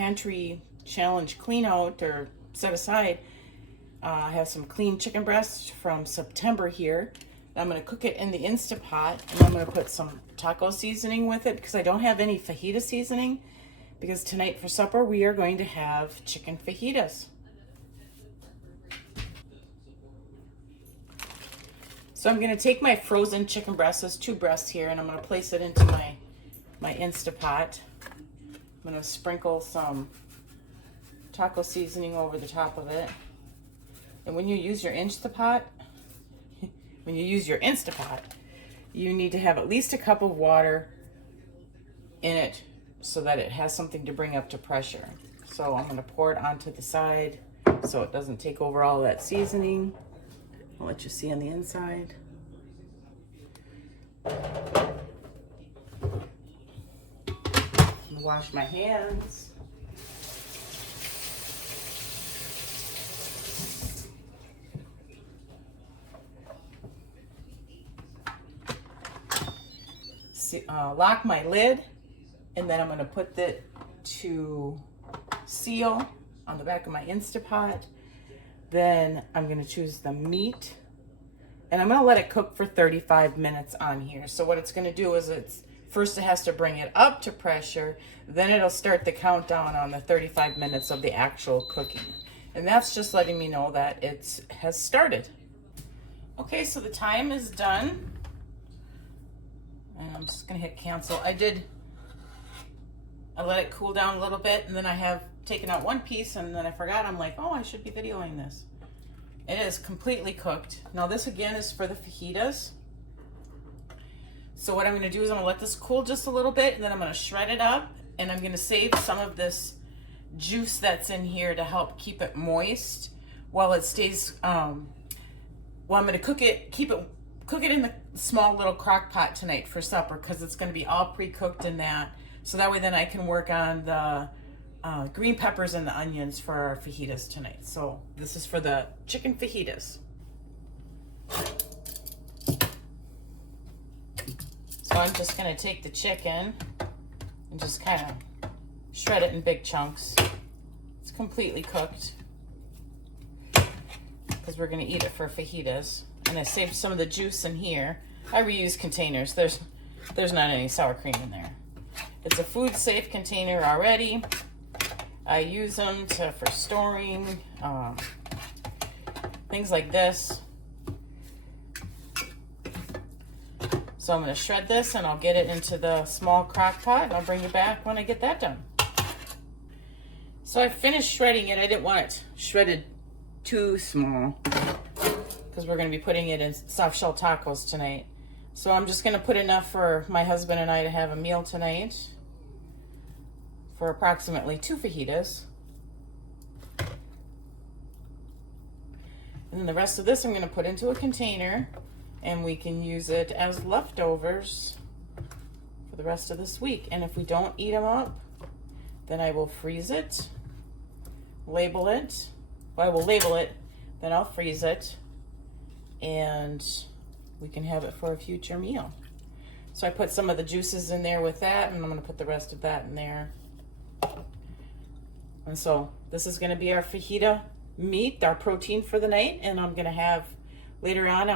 pantry challenge clean out or set aside, I have some clean chicken breast from September here. I'm going to cook it in the Instapot, and I'm going to put some taco seasoning with it because I don't have any fajita seasoning, because tonight for supper we are going to have chicken fajitas. So I'm going to take my frozen chicken breast, there's 2 breasts here, and I'm going to place it into my Instapot. I'm going to sprinkle some taco seasoning over the top of it. And when you use your Instapot, you need to have at least a cup of water in it so that it has something to bring up to pressure. So I'm going to pour it onto the side so it doesn't take over all that seasoning. I'll let you see on the inside. I'm gonna wash my hands. Lock my lid, and then I'm going to put it to seal on the back of my Instapot. Then I'm going to choose the meat, and I'm going to let it cook for 35 minutes on here. So what it's going to do is first it has to bring it up to pressure, then it'll start the countdown on the 35 minutes of the actual cooking. And that's just letting me know that it has started. Okay, so the time is done. And I'm just gonna hit cancel. I let it cool down a little bit, and then I have taken out one piece, and then I forgot. I'm like, oh, I should be videoing this. It is completely cooked. Now this again is for the fajitas. So what I'm gonna do is I'm gonna let this cool just a little bit, and then I'm gonna shred it up, and I'm gonna save some of this juice that's in here to help keep it moist while it stays, I'm gonna cook it in the small little crock pot tonight for supper, because it's going to be all pre-cooked in that. So that way then I can work on the green peppers and the onions for our fajitas tonight. So this is for the chicken fajitas. So I'm just going to take the chicken and just kind of shred it in big chunks. It's completely cooked because we're going to eat it for fajitas. And I saved some of the juice in here. I reuse containers. There's not any sour cream in there. It's a food safe container already. I use them for storing things like this. So I'm going to shred this, and I'll get it into the small crock pot, and I'll bring it back when I get that done. So I finished shredding it. I didn't want it shredded too small, because we're going to be putting it in soft shell tacos tonight. So I'm just going to put enough for my husband and I to have a meal tonight for approximately 2 fajitas. And then the rest of this I'm going to put into a container, and we can use it as leftovers for the rest of this week. And if we don't eat them up, then I will freeze it, label it. Well, I will label it, then I'll freeze it, and we can have it for a future meal. So I put some of the juices in there with that, and I'm going to put the rest of that in there. And so this is going to be our fajita meat, our protein for the night, and I'm going to have, later on,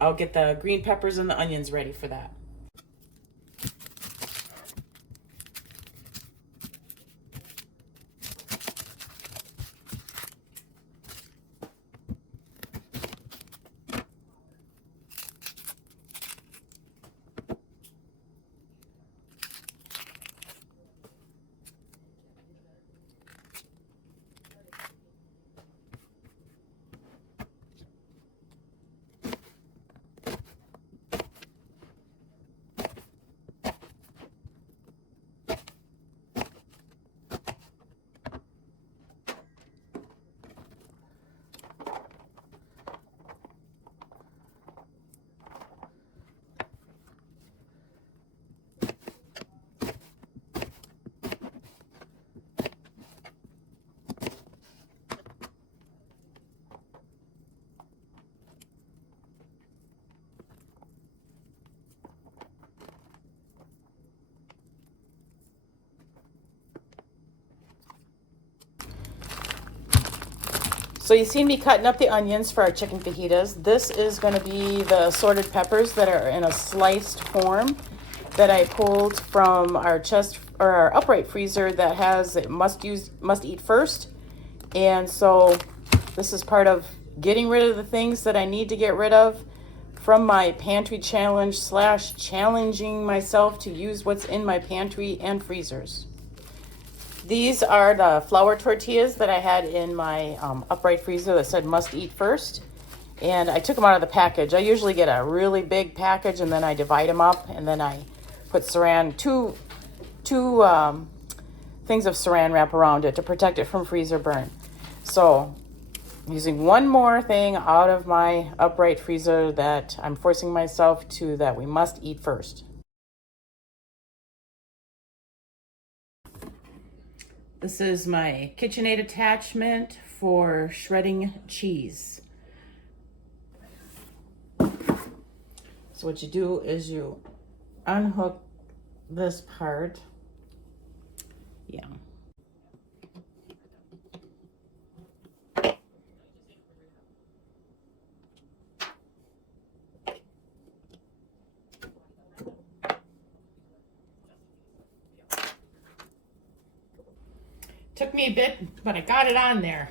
I'll get the green peppers and the onions ready for that. So you see me cutting up the onions for our chicken fajitas. This is going to be the assorted peppers that are in a sliced form that I pulled from our chest or our upright freezer that has must eat first. And so this is part of getting rid of the things that I need to get rid of from my pantry challenge / challenging myself to use what's in my pantry and freezers. These are the flour tortillas that I had in my upright freezer that said must eat first. And I took them out of the package. I usually get a really big package and then I divide them up and then I put two things of saran wrap around it to protect it from freezer burn. So I'm using one more thing out of my upright freezer that I'm forcing myself to that we must eat first. This is my KitchenAid attachment for shredding cheese. So what you do is you unhook this part. Yeah. Took me a bit, but I got it on there.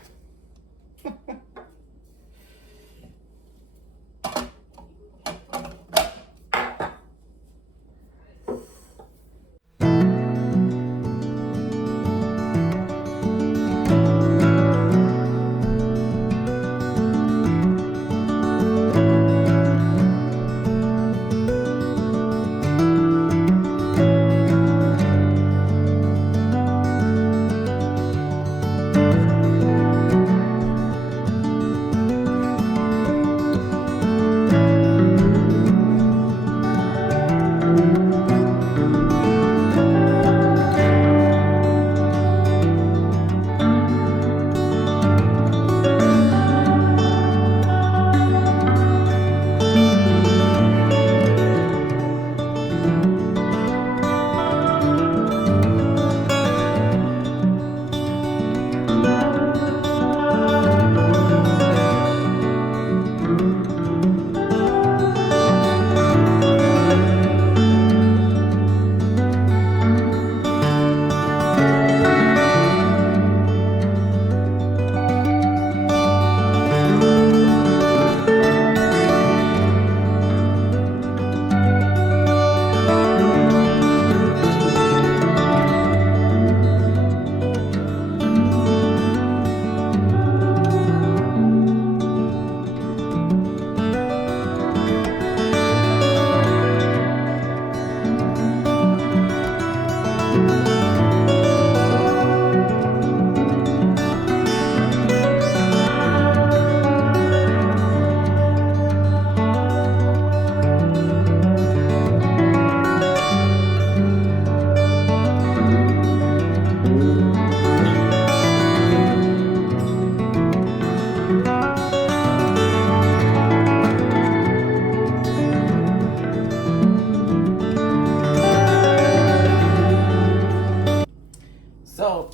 So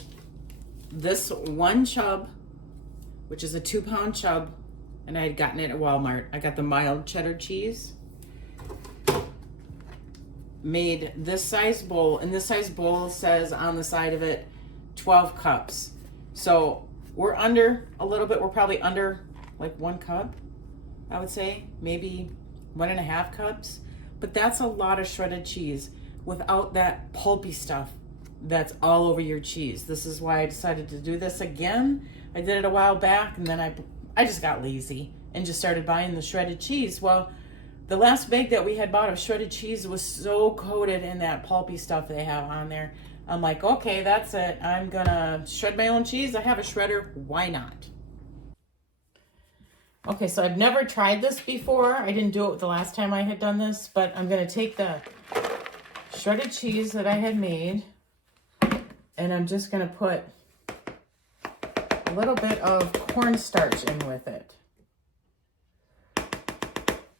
this one chub, which is a 2-pound chub, and I had gotten it at Walmart. I got the mild cheddar cheese. Made this size bowl, and this size bowl says on the side of it 12 cups. So we're under a little bit. We're probably under like 1 cup, I would say, maybe 1.5 cups. But that's a lot of shredded cheese without that pulpy stuff that's all over your cheese. This is why I decided to do this again. I did it a while back, and then I just got lazy and just started buying the shredded cheese. Well, the last bag that we had bought of shredded cheese was so coated in that pulpy stuff they have on there. I'm like, okay, that's it. I'm gonna shred my own cheese. I have a shredder, why not? Okay, so I've never tried this before. I didn't do it the last time I had done this, but I'm gonna take the shredded cheese that I had made, and I'm just gonna put a little bit of cornstarch in with it.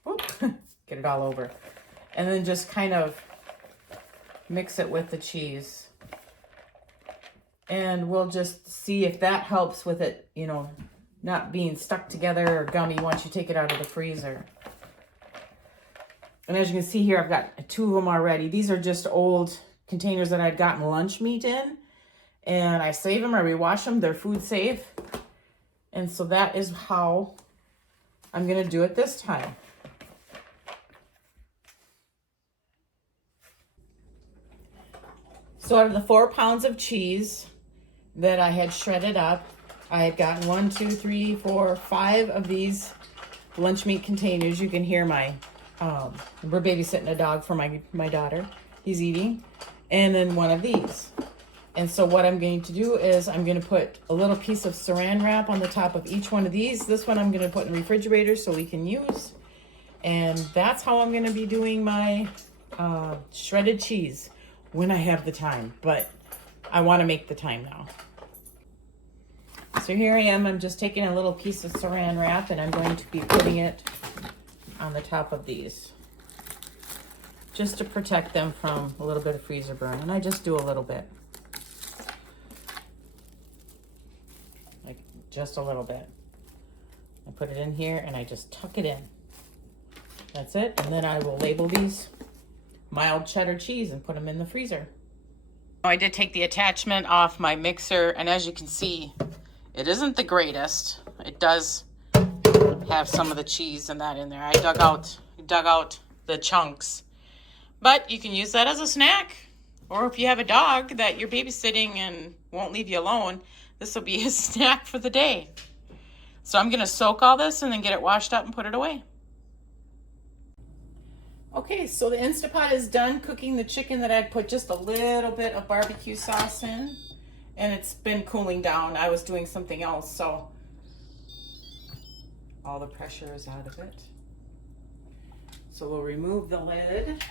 Whoop. Get it all over. And then just kind of mix it with the cheese. And we'll just see if that helps with it, you know, not being stuck together or gummy once you take it out of the freezer. And as you can see here, I've got 2 of them already. These are just old containers that I'd gotten lunch meat in. And I save them, I rewash them, they're food safe. And so that is how I'm gonna do it this time. So out of the 4 pounds of cheese that I had shredded up, I had gotten 1, 2, 3, 4, 5 of these lunch meat containers. You can hear we're babysitting a dog for my daughter. He's eating. And then 1 of these. And so what I'm going to do is I'm going to put a little piece of saran wrap on the top of each one of these. This one I'm going to put in the refrigerator so we can use. And that's how I'm going to be doing my shredded cheese when I have the time. But I want to make the time now. So here I am. I'm just taking a little piece of saran wrap and I'm going to be putting it on the top of these, just to protect them from a little bit of freezer burn. And I just do a little bit. Like just a little bit. I put it in here and I just tuck it in. That's it. And then I will label these mild cheddar cheese and put them in the freezer. I did take the attachment off my mixer, and as you can see, it isn't the greatest. It does have some of the cheese and that in there. I dug out the chunks. But you can use that as a snack. Or if you have a dog that you're babysitting and won't leave you alone, this will be his snack for the day. So I'm going to soak all this and then get it washed up and put it away. Okay, so the Instapot is done cooking the chicken that I'd put just a little bit of barbecue sauce in. And it's been cooling down. I was doing something else, so all the pressure is out of it. So we'll remove the lid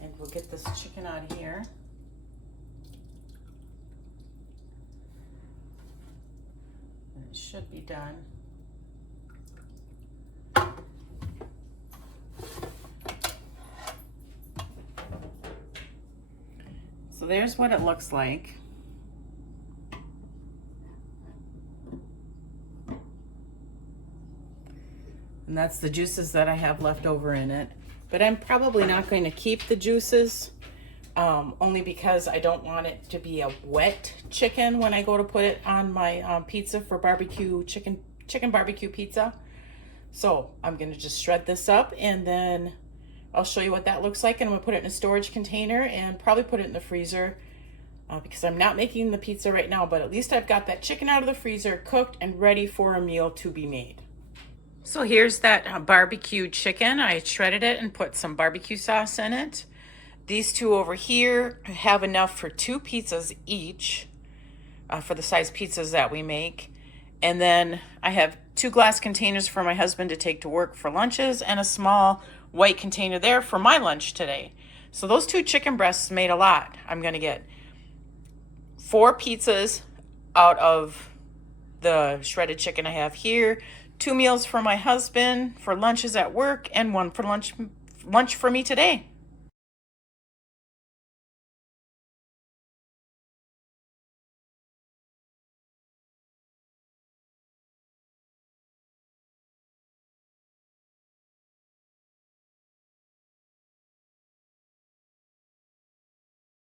and we'll get this chicken out of here. And it should be done. So there's what it looks like. And that's the juices that I have left over in it. But I'm probably not going to keep the juices, only because I don't want it to be a wet chicken when I go to put it on my pizza for barbecue, chicken barbecue pizza. So I'm going to just shred this up and then I'll show you what that looks like, and I'm gonna put it in a storage container and probably put it in the freezer because I'm not making the pizza right now, but at least I've got that chicken out of the freezer cooked and ready for a meal to be made. So here's that barbecue chicken. I shredded it and put some barbecue sauce in it. These 2 over here have enough for 2 pizzas each for the size pizzas that we make. And then I have 2 glass containers for my husband to take to work for lunches and a small white container there for my lunch today. So those 2 chicken breasts made a lot. I'm gonna get 4 pizzas out of the shredded chicken I have here, 2 meals for my husband for lunches at work, and 1 for lunch for me today.